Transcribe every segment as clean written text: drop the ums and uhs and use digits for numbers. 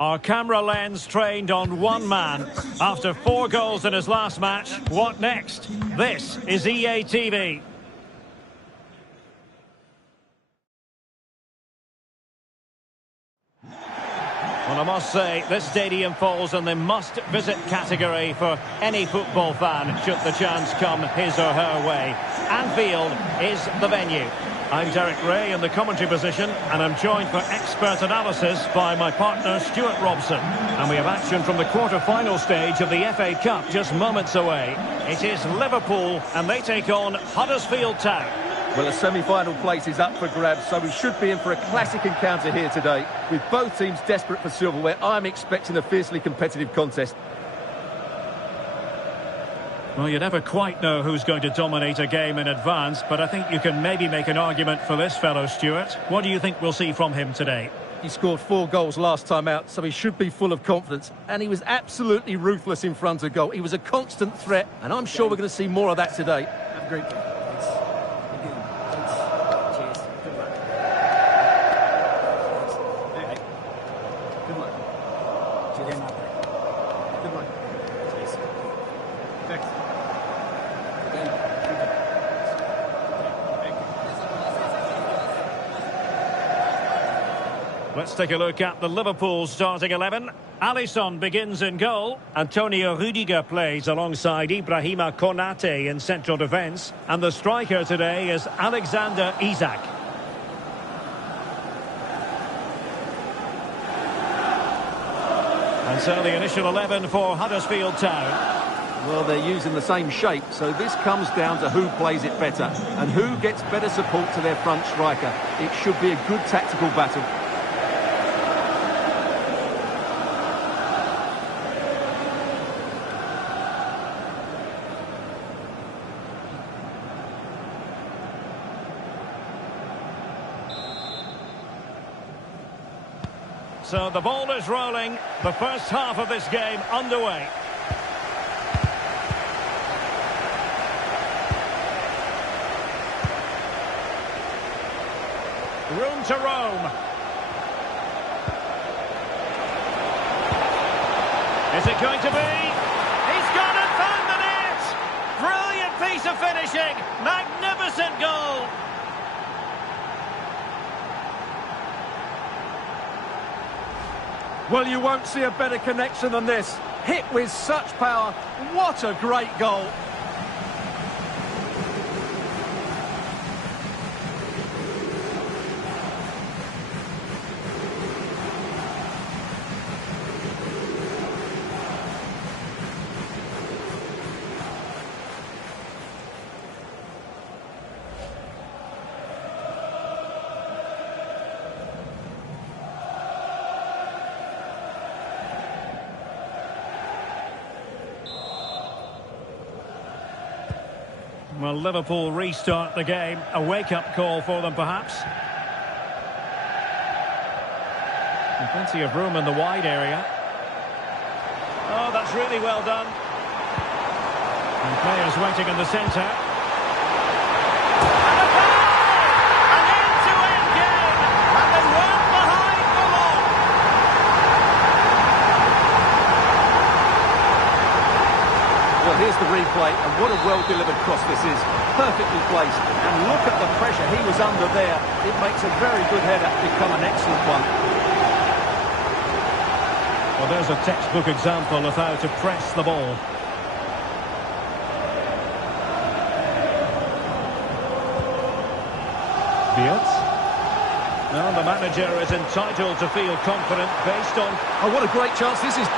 Our camera lens trained on one man. After 4 goals in his last match, what next? This is EA TV. Well, I must say, this stadium falls in the must-visit category for any football fan, should the chance come his or her way. Anfield is the venue. I'm Derek Ray in the commentary position, and I'm joined for expert analysis by my partner Stuart Robson. And we have action from the quarter-final stage of the FA Cup just moments away. It is Liverpool, and they take on Huddersfield Town. Well, a semi-final place is up for grabs, so we should be in for a classic encounter here today. With both teams desperate for silverware, I'm expecting a fiercely competitive contest. Well, you never quite know who's going to dominate a game in advance, but I think you can maybe make an argument for this fellow, Stuart. What do you think we'll see from him today? He scored 4 goals last time out, so he should be full of confidence. And he was absolutely ruthless in front of goal. He was a constant threat, and I'm sure we're going to see more of that today. Have a great day. Let's take a look at the Liverpool starting 11. Alisson begins in goal. Antonio Rudiger plays alongside Ibrahima Konate in central defence. And the striker today is Alexander Isak. And so the initial 11 for Huddersfield Town. Well, they're using the same shape, so this comes down to who plays it better and who gets better support to their front striker. It should be a good tactical battle. So the ball is rolling. The first half of this game underway. Room to roam. Is it going to be? He's gone and found the net! Brilliant piece of finishing. Magnificent goal. Well, you won't see a better connection than this. Hit with such power. What a great goal. Well, Liverpool restart the game. A wake-up call for them, perhaps. And plenty of room in the wide area. Oh, that's really well done. And players waiting in the centre. And a goal! An end-to-end game! And they weren't behind for long! Well, here's the replay, and what a well-delivered cross this is. Perfectly placed. And look at the pressure he was under there. It makes a very good header become an excellent one. Well, there's a textbook example of how to press the ball. Well, the manager is entitled to feel confident based on... Oh, what a great chance this is.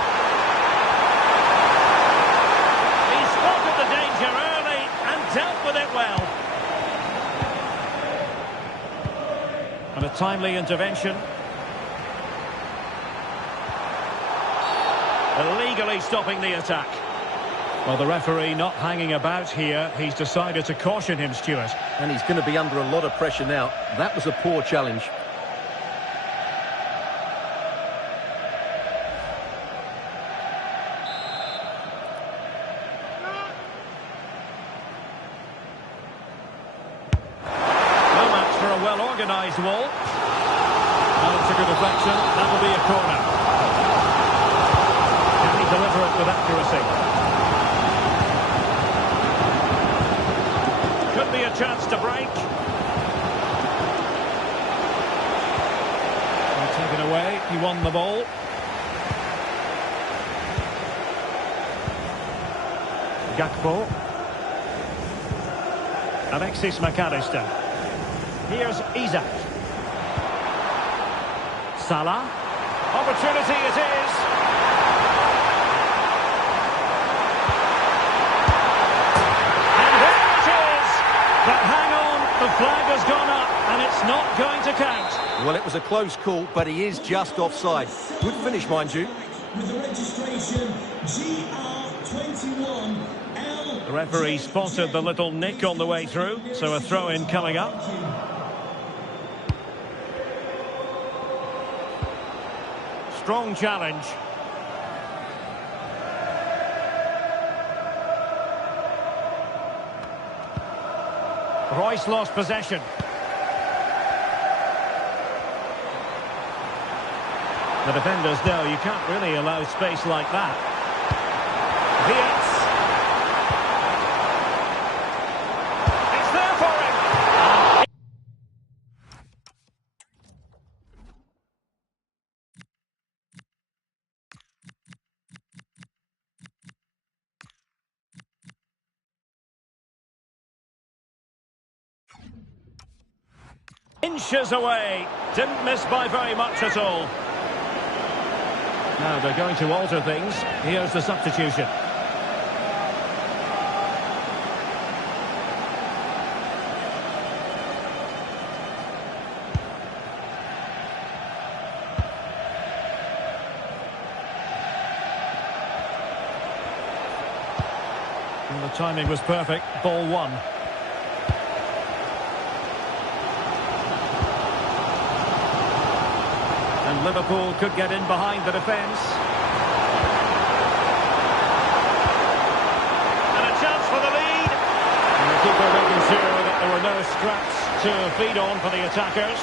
He spotted the danger early and dealt with it well. And a timely intervention. Illegally stopping the attack. Well, the referee not hanging about here. He's decided to caution him, Stuart. And he's going to be under a lot of pressure now. That was a poor challenge. No match for a well-organised wall. And it's a good deflection. That'll be a corner. deliver it with accuracy. Could be a chance to break. Taken away, he won the ball. Gakpo. Alexis McAllister. Here's Isak. Salah. Opportunity it is. And there it is. But hang on, the flag has gone up and it's not going to count. Well, it was a close call, but he is just offside. Good finish, mind you. With the registration, GR21. The referee spotted the little nick on the way through, so a throw-in coming up. Strong challenge. Royce lost possession. The defenders know you can't really allow space like that. Vietz. It's there for him. Inches away. Didn't miss by very much at all. Now they're going to alter things. Here's the substitution. And the timing was perfect. Ball one. And Liverpool could get in behind the defence. And a chance for the lead. And the keeper making sure that there were no scraps to feed on for the attackers.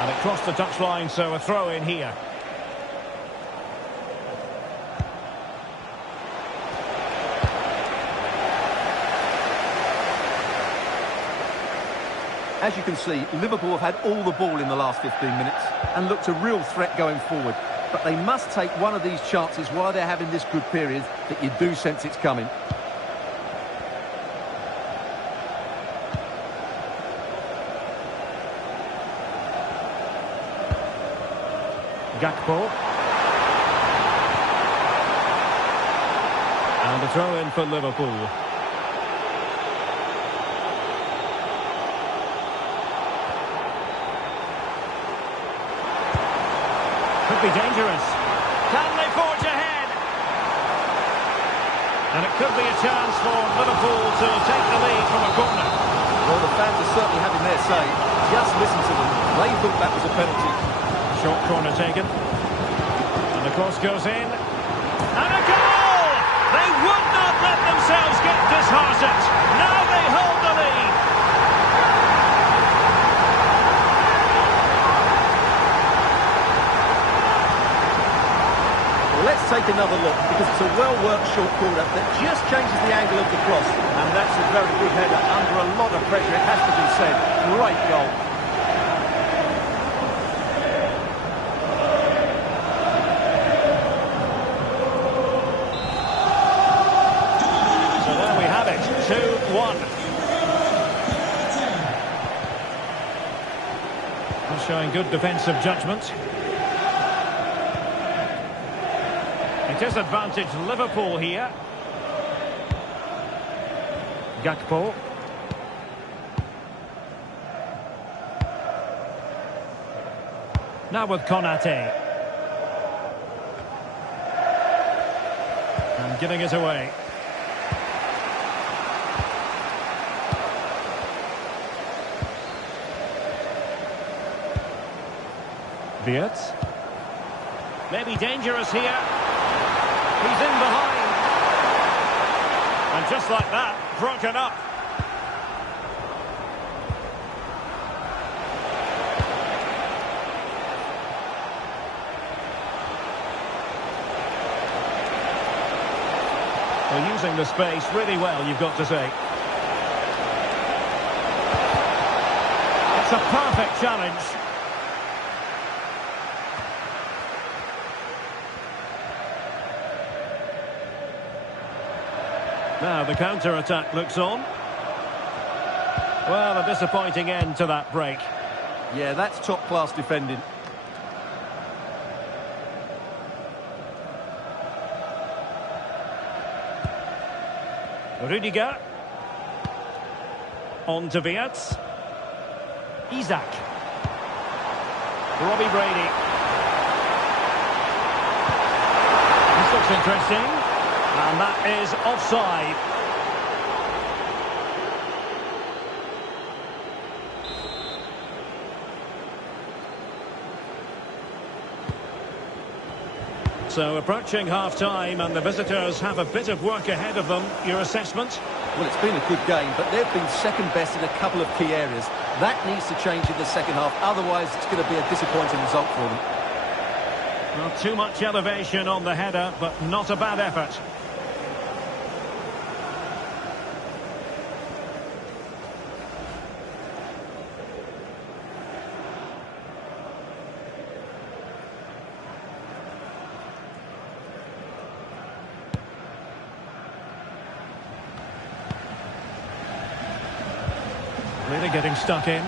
And it crossed the touchline, so a throw in here. As you can see, Liverpool have had all the ball in the last 15 minutes and looked a real threat going forward. But they must take one of these chances while they're having this good period that you do sense it's coming. Gakpo. And the throw in for Liverpool. Could be dangerous. Can they forge ahead? And it could be a chance for Liverpool to take the lead from a corner. Well, the fans are certainly having their say. Just listen to them. They thought that was a penalty. Short corner taken. And the cross goes in. And a goal! They would not let themselves get disheartened. Now they hold the lead. Let's take another look, because it's a well-worked short corner that just changes the angle of the cross. And that's a very good header under a lot of pressure, it has to be said. Great goal. So there we have it, 2-1. Showing good defensive judgment. Disadvantage Liverpool here. Gakpo. Now with Konate. And giving it away. Vietz. Maybe dangerous here. He's in behind. And just like that, broken up. Well, using the space really well, you've got to say. It's a perfect challenge. Now the counter-attack looks on. Well, a disappointing end to that break. Yeah, that's top-class defending. Rudiger. On to Wirtz. Isaac. Robbie Brady. This looks interesting. And that is offside. So approaching half-time and the visitors have a bit of work ahead of them. Your assessment? Well, it's been a good game, but they've been second best in a couple of key areas. That needs to change in the second half, otherwise it's going to be a disappointing result for them. Not too much elevation on the header, but not a bad effort. Really getting stuck in.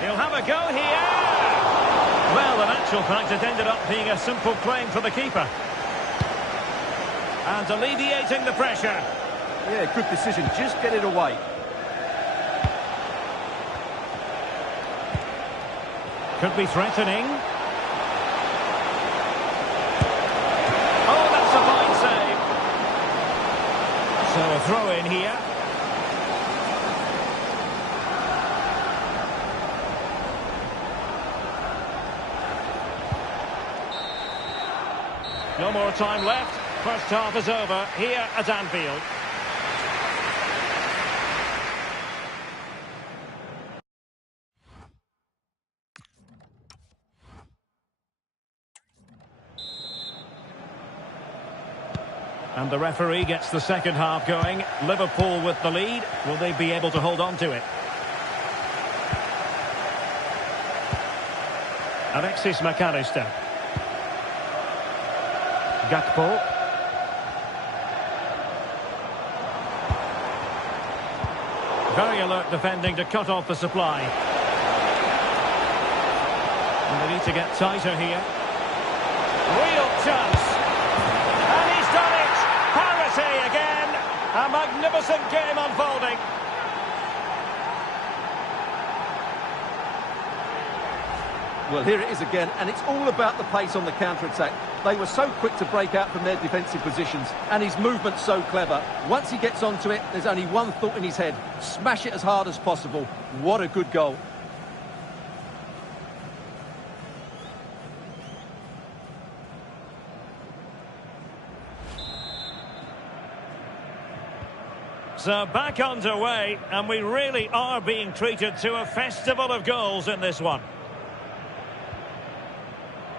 He'll have a go here. Well, in actual fact, it ended up being a simple claim for the keeper. And alleviating the pressure. Yeah, good decision. Just get it away. Could be threatening. Oh, that's a fine save. So a throw in here. No more time left. First half is over here at Anfield. And the referee gets the second half going. Liverpool with the lead. Will they be able to hold on to it? Alexis McAllister. Gakpo. Very alert defending to cut off the supply. And they need to get tighter here. Real chance. And he's done it. Parity again. A magnificent game unfolding. Well, here it is again, and it's all about the pace on the counter-attack. They were so quick to break out from their defensive positions, and his movement's so clever. Once he gets onto it, there's only one thought in his head. Smash it as hard as possible. What a good goal. So back underway, and we really are being treated to a festival of goals in this one.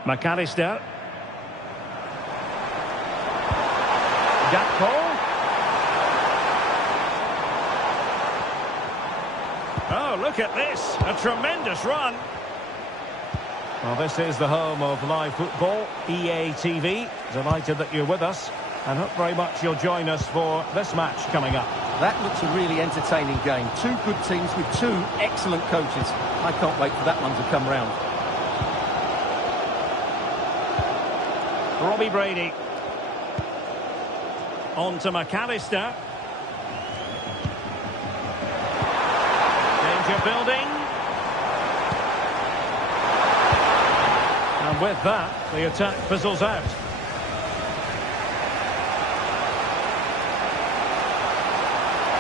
McAllister. Gakpo. Oh, look at this. A tremendous run. Well, this is the home of live football, EA TV. Delighted that you're with us, and hope very much you'll join us for this match coming up. That looks a really entertaining game. Two good teams with two excellent coaches. I can't wait for that one to come round. Robbie Brady. On to McAllister. Danger building. And with that, the attack fizzles out.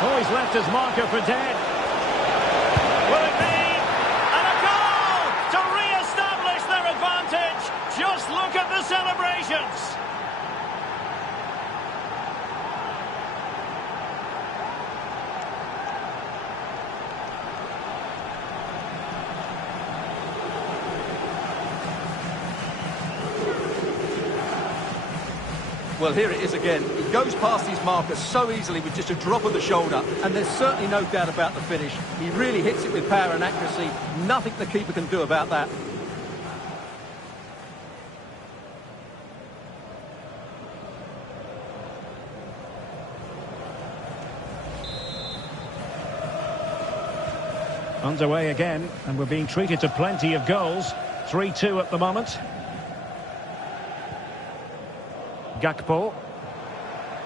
Oh, he's left his marker for dead. Will it be? And a goal to re-establish their advantage. Just look at the celebrations. Well, here it is again. He goes past his marker so easily with just a drop of the shoulder, and there's certainly no doubt about the finish. He really hits it with power and accuracy. Nothing the keeper can do about that. Underway again, and we're being treated to plenty of goals. 3-2 at the moment. Gakpo.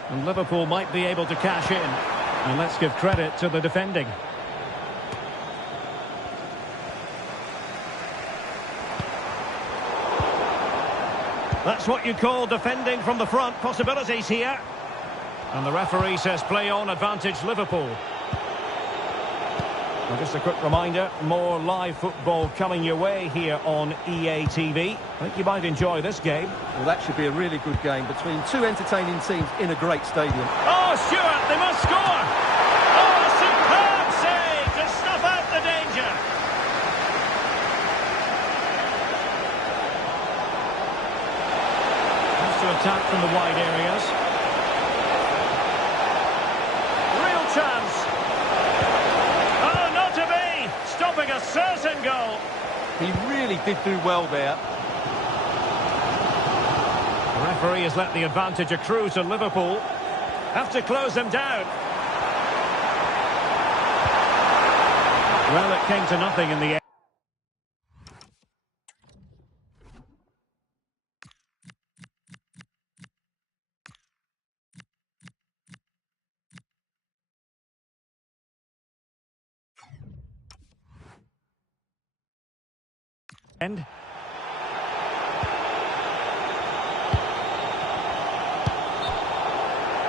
And Liverpool might be able to cash in. And let's give credit to the defending. That's what you call defending from the front. Possibilities here. And the referee says play on, advantage Liverpool. Well, just a quick reminder, more live football coming your way here on EA TV. I think you might enjoy this game. Well, that should be a really good game between two entertaining teams in a great stadium. Oh, Stewart, they must score! Oh, a superb save to snuff out the danger! Has to attack from the wide areas. Real chance! Stopping a certain goal. He really did do well there. The referee has let the advantage accrue to Liverpool. Have to close them down. Well, it came to nothing in the end.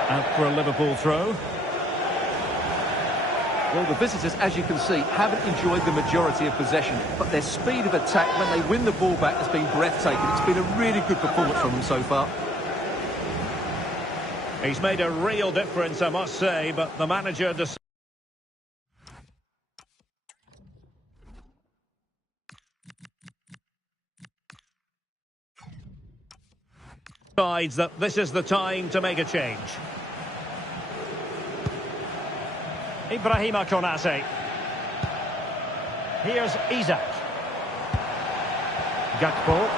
Out for a Liverpool throw. Well, the visitors, as you can see, haven't enjoyed the majority of possession, but their speed of attack when they win the ball back has been breathtaking. It's been a really good performance from them so far. He's made a real difference, I must say, but the manager decides that this is the time to make a change. Ibrahima Konate. Here's Isaac. Gakpo.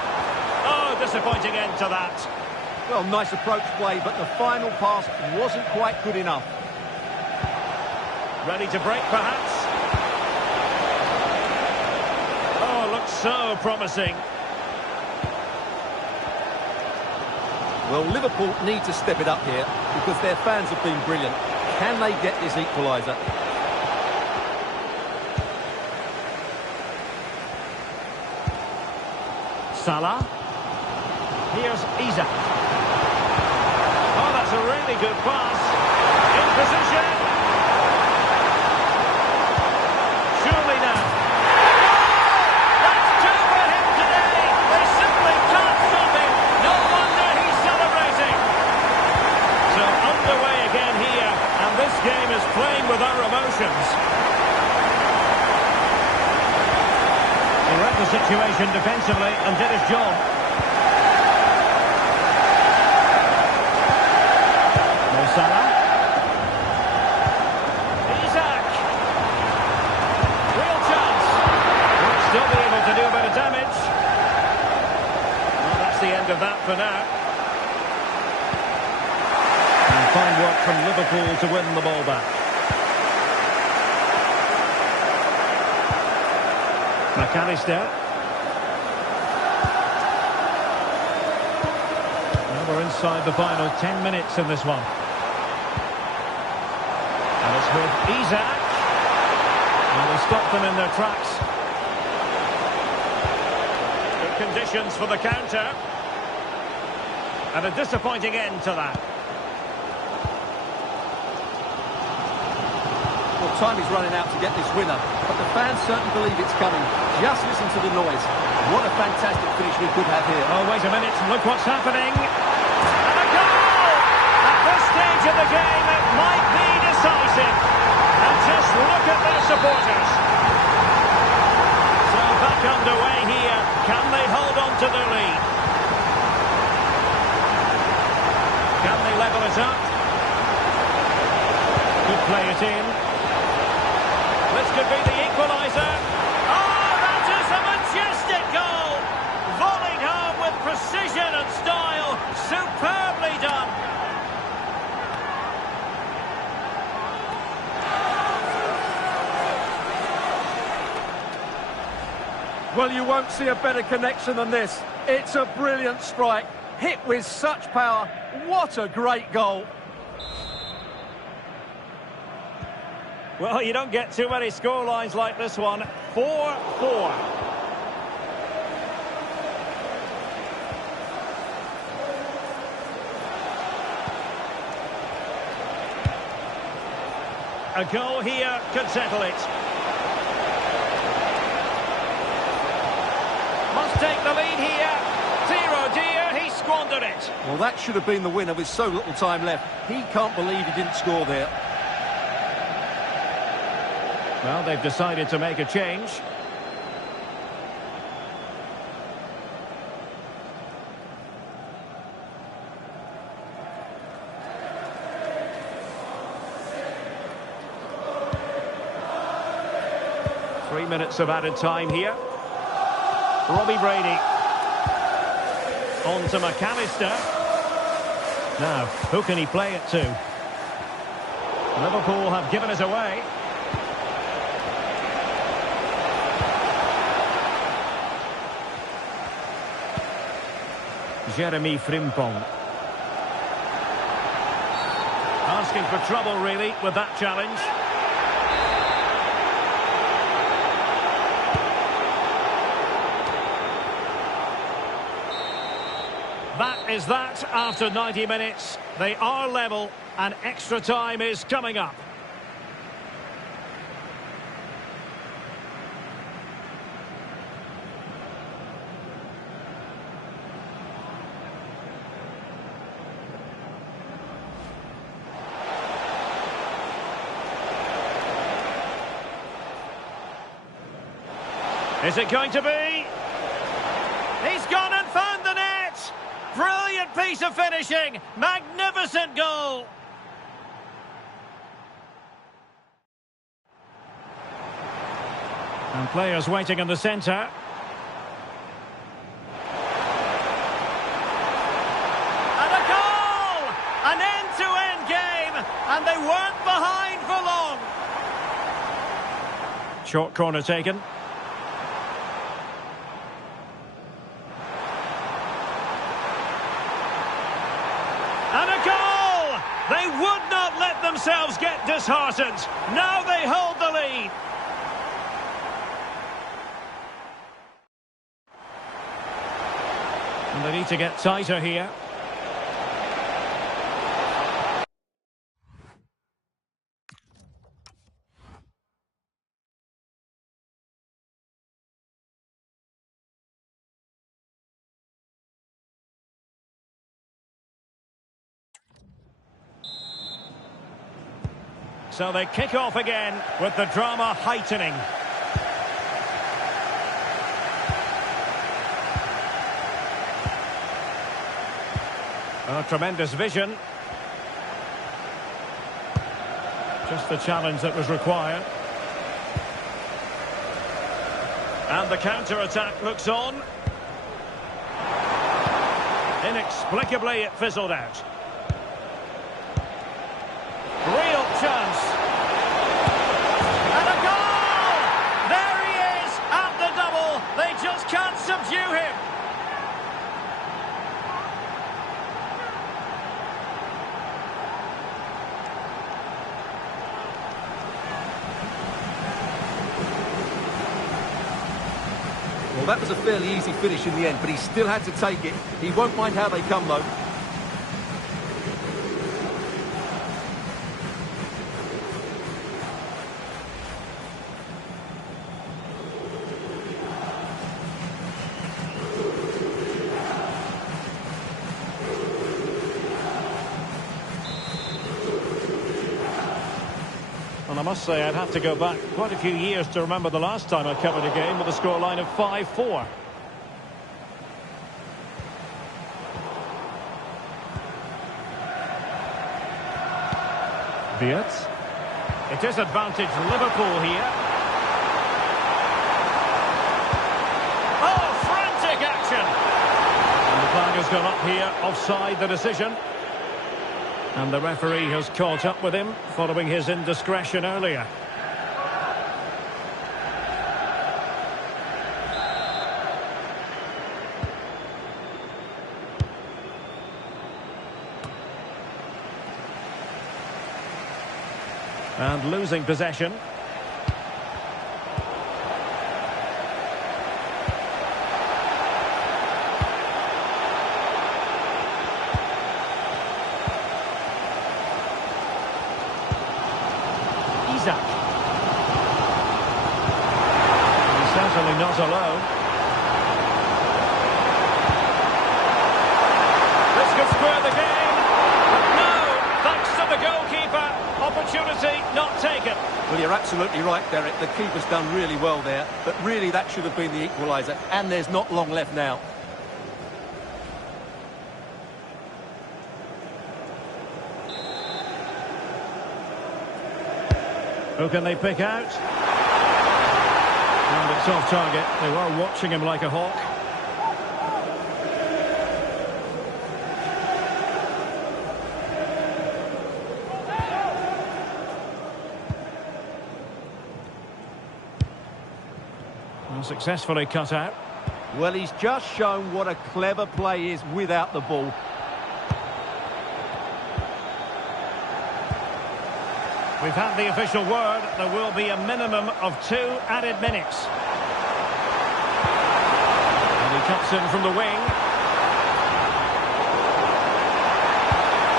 Oh, disappointing end to that. Well, nice approach play, but the final pass wasn't quite good enough. Ready to break, perhaps? Oh, looks so promising. Well, Liverpool need to step it up here because their fans have been brilliant. Can they get this equaliser? Salah. Here's Isaac. Oh, that's a really good pass. In position. Surely now. That's two for him today. They simply can't stop him. No wonder he's celebrating. So underway again here, and this game is playing with our emotions. He read the situation defensively and did his job. Salah. Isaac. Real chance. Will still be able to do a bit of damage. Well, that's the end of that for now. And fine work from Liverpool to win the ball back. McAllister. Now we're inside the final 10 minutes in this one. And it's with Isaac. And he stopped them in their tracks. Good conditions for the counter. And a disappointing end to that. Well, time is running out to get this winner, but the fans certainly believe it's coming. Just listen to the noise. What a fantastic finish we could have here. Oh, wait a minute. Look what's happening. And a goal! At this stage of the game, it might be decisive. And just look at their supporters. So back underway here. Can they hold on to the lead? Can follow it up. Could play it in. This could be the equaliser. Oh, that is a majestic goal! Volleyed home with precision and style. Superbly done. Well, you won't see a better connection than this. It's a brilliant strike, hit with such power. What a great goal. Well, you don't get too many scorelines like this one. 4-4. A goal here could settle it. Must take the lead here. Dear oh dear, he squandered it. Well, that should have been the winner with so little time left. He can't believe he didn't score there. Well, they've decided to make a change. Three minutes of added time here. Robbie Brady. On to McAllister. Now, who can he play it to? Liverpool have given us away. Jeremy Frimpong. Asking for trouble, really, with that challenge. That is that after 90 minutes. They are level and extra time is coming up. Is it going to be? He's gone and found the net! Brilliant piece of finishing! Magnificent goal! And players waiting in the centre. And a goal! An end-to-end game! And they weren't behind for long! Short corner taken. And a goal! They would not let themselves get disheartened. Now they hold the lead. And they need to get tighter here. So they kick off again with the drama heightening. A tremendous vision. Just the challenge that was required. And the counter-attack looks on. Inexplicably, it fizzled out. Real chance. And a goal! There he is at the double. They just can't subdue him. Well, that was a fairly easy finish in the end, but he still had to take it. He won't mind how they come, though. And I must say, I'd have to go back quite a few years to remember the last time I covered a game with a scoreline of 5-4. Wirtz. It is advantage Liverpool here. Oh, frantic action! And the flag has gone up here, offside the decision. And the referee has caught up with him following his indiscretion earlier. And losing possession. Isaac. He's certainly not alone. This could square the game. But no, thanks to the goalkeeper. Opportunity not taken. Well, you're absolutely right, Derek. The keeper's done really well there, but really that should have been the equaliser, and there's not long left now. Who can they pick out? And it's off target. They were watching him like a hawk. Successfully cut out. Well, he's just shown what a clever play is without the ball. We've had the official word. There will be a minimum of 2 added minutes. And he cuts in from the wing.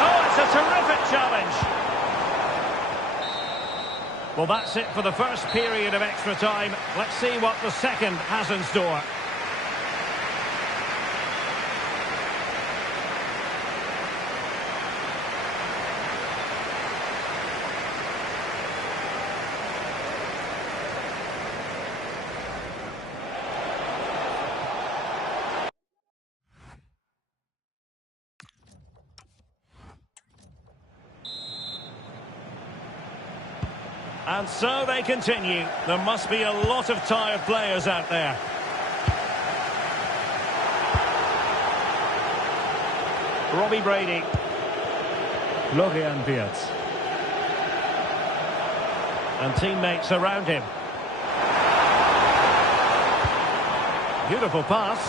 Oh, it's a terrific challenge. Well, that's it for the first period of extra time. Let's see what the second has in store. And so they continue. There must be a lot of tired players out there. Robbie Brady. Florian Wirtz. And teammates around him. Beautiful pass.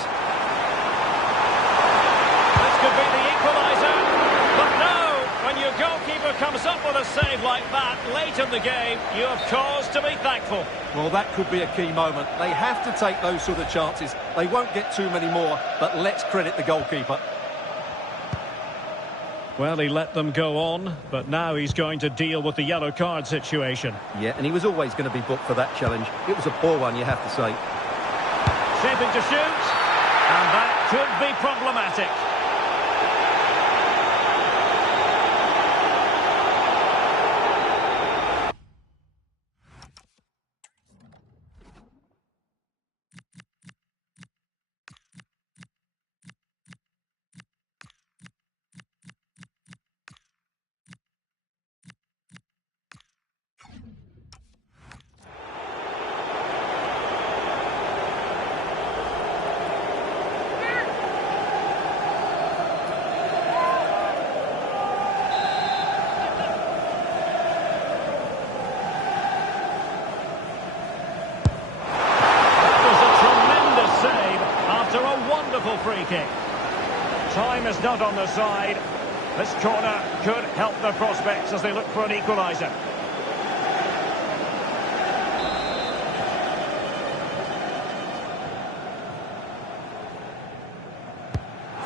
This could be the equaliser. But no! When your goalkeeper comes up with a save like that late in the game, you have cause to be thankful. Well, that could be a key moment. They have to take those sort of chances. They won't get too many more, but let's credit the goalkeeper. Well, he let them go on, but now he's going to deal with the yellow card situation. Yeah, and he was always going to be booked for that challenge. It was a poor one, you have to say. Shaping to shoot, and that could be problematic. Free kick. Time is not on the side. This corner could help their prospects as they look for an equaliser.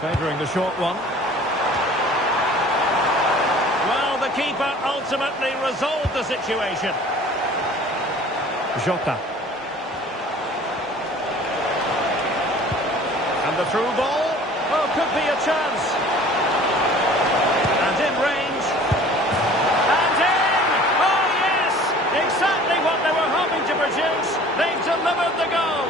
Favouring the short one. Well, the keeper ultimately resolved the situation. JOTA. And the through ball. Oh, could be a chance. And in range. And in! Oh, yes! Exactly what they were hoping to produce. They've delivered the goal.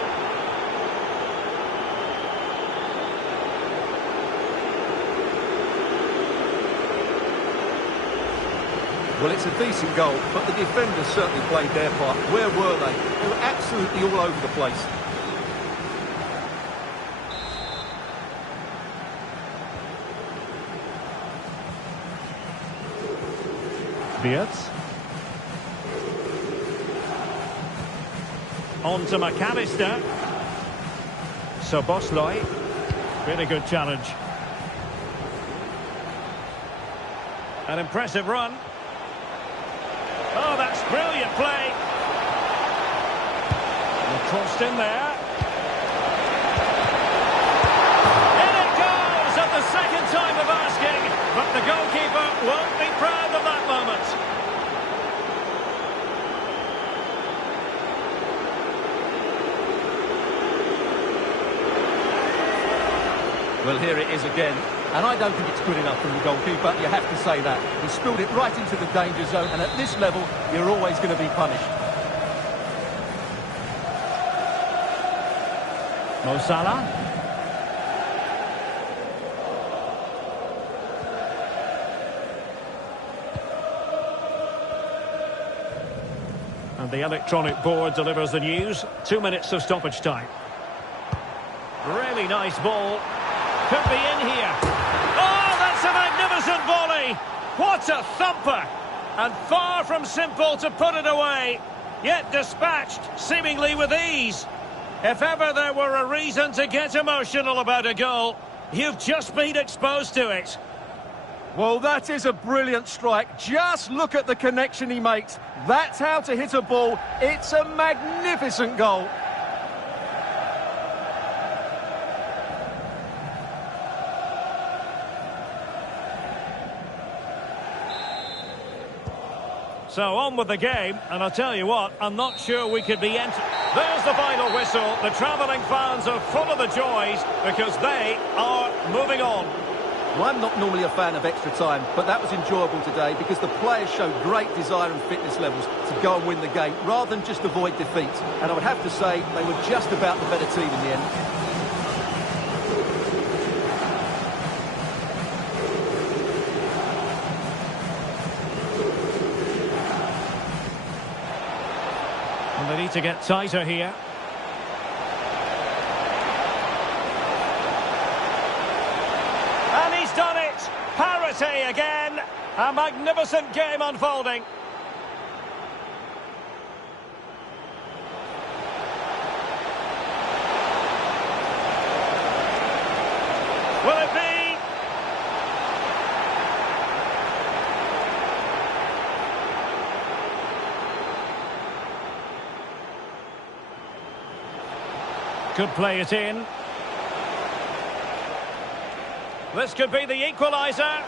Well, it's a decent goal, but the defenders certainly played their part. Where were they? They were absolutely all over the place. Wirtz. On to McAllister. Soboslai. Really good challenge. An impressive run. Oh, that's brilliant play. And crossed in there. In it goes at the second time of asking, but the goalkeeper won't be proud of that moment. Well, here it is again. And I don't think it's good enough from the goalkeeper, you have to say that. He spilled it right into the danger zone, and at this level, you're always going to be punished. Mo Salah. And the electronic board delivers the news. 2 minutes of stoppage time. Really nice ball. Could be in here. Oh, that's a magnificent volley. What a thumper. And far from simple to put it away. Yet dispatched, seemingly with ease. If ever there were a reason to get emotional about a goal, you've just been exposed to it. Well, that is a brilliant strike. Just look at the connection he makes. That's how to hit a ball. It's a magnificent goal. So on with the game, and I'll tell you what, I'm not sure we could be entered. There's the final whistle. The travelling fans are full of the joys because they are moving on. Well, I'm not normally a fan of extra time, but that was enjoyable today because the players showed great desire and fitness levels to go and win the game rather than just avoid defeat. And I would have to say they were just about the better team in the end. And they need to get tighter here. And he's done it! Parity again! A magnificent game unfolding. Will it be? Could play it in. This could be the equaliser.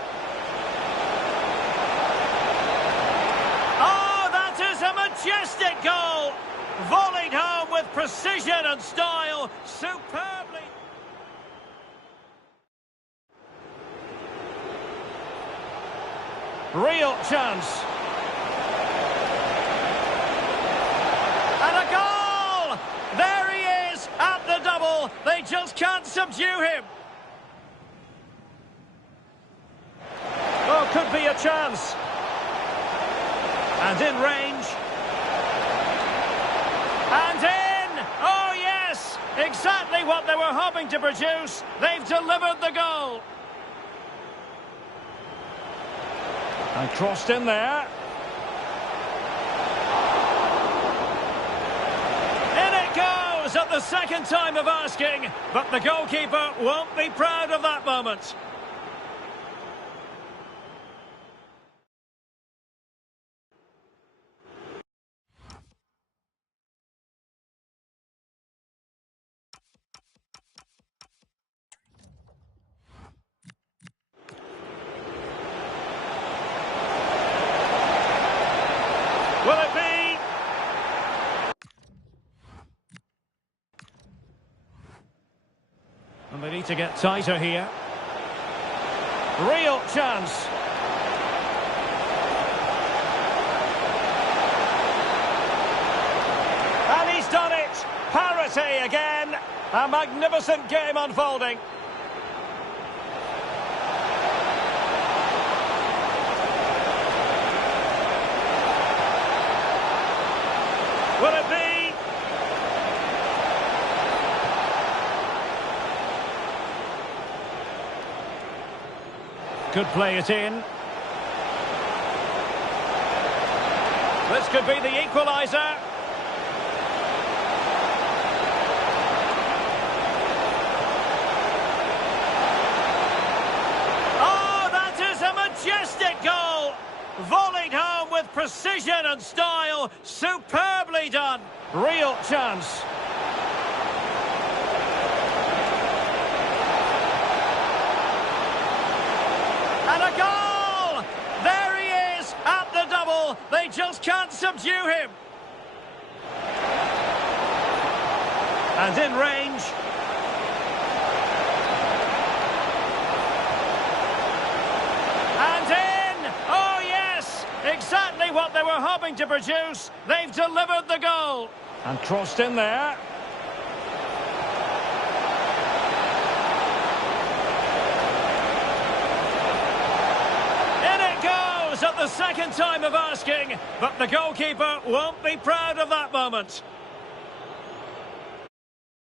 Oh, that is a majestic goal! Volleyed home with precision and style, superbly. Real chance. And a goal! There he is at the double. They just can't subdue him. Oh, could be a chance. And in range. And in! Oh, yes! Exactly what they were hoping to produce. They've delivered the goal. And crossed in there. In it goes at the second time of asking, but the goalkeeper won't be proud of that moment. Will it be? And they need to get tighter here. Real chance. And he's done it. Parity again. A magnificent game unfolding. Will it be? Could play it in. This could be the equaliser. Oh, that is a majestic goal! Volleyed home with precision and style. Superbly done. Real chance. And a goal! There he is at the double. They just can't subdue him. And in range. And in! Oh, yes! Exactly what they were hoping to produce. They've delivered the goal. And crossed in there. At the second time of asking, but the goalkeeper won't be proud of that moment.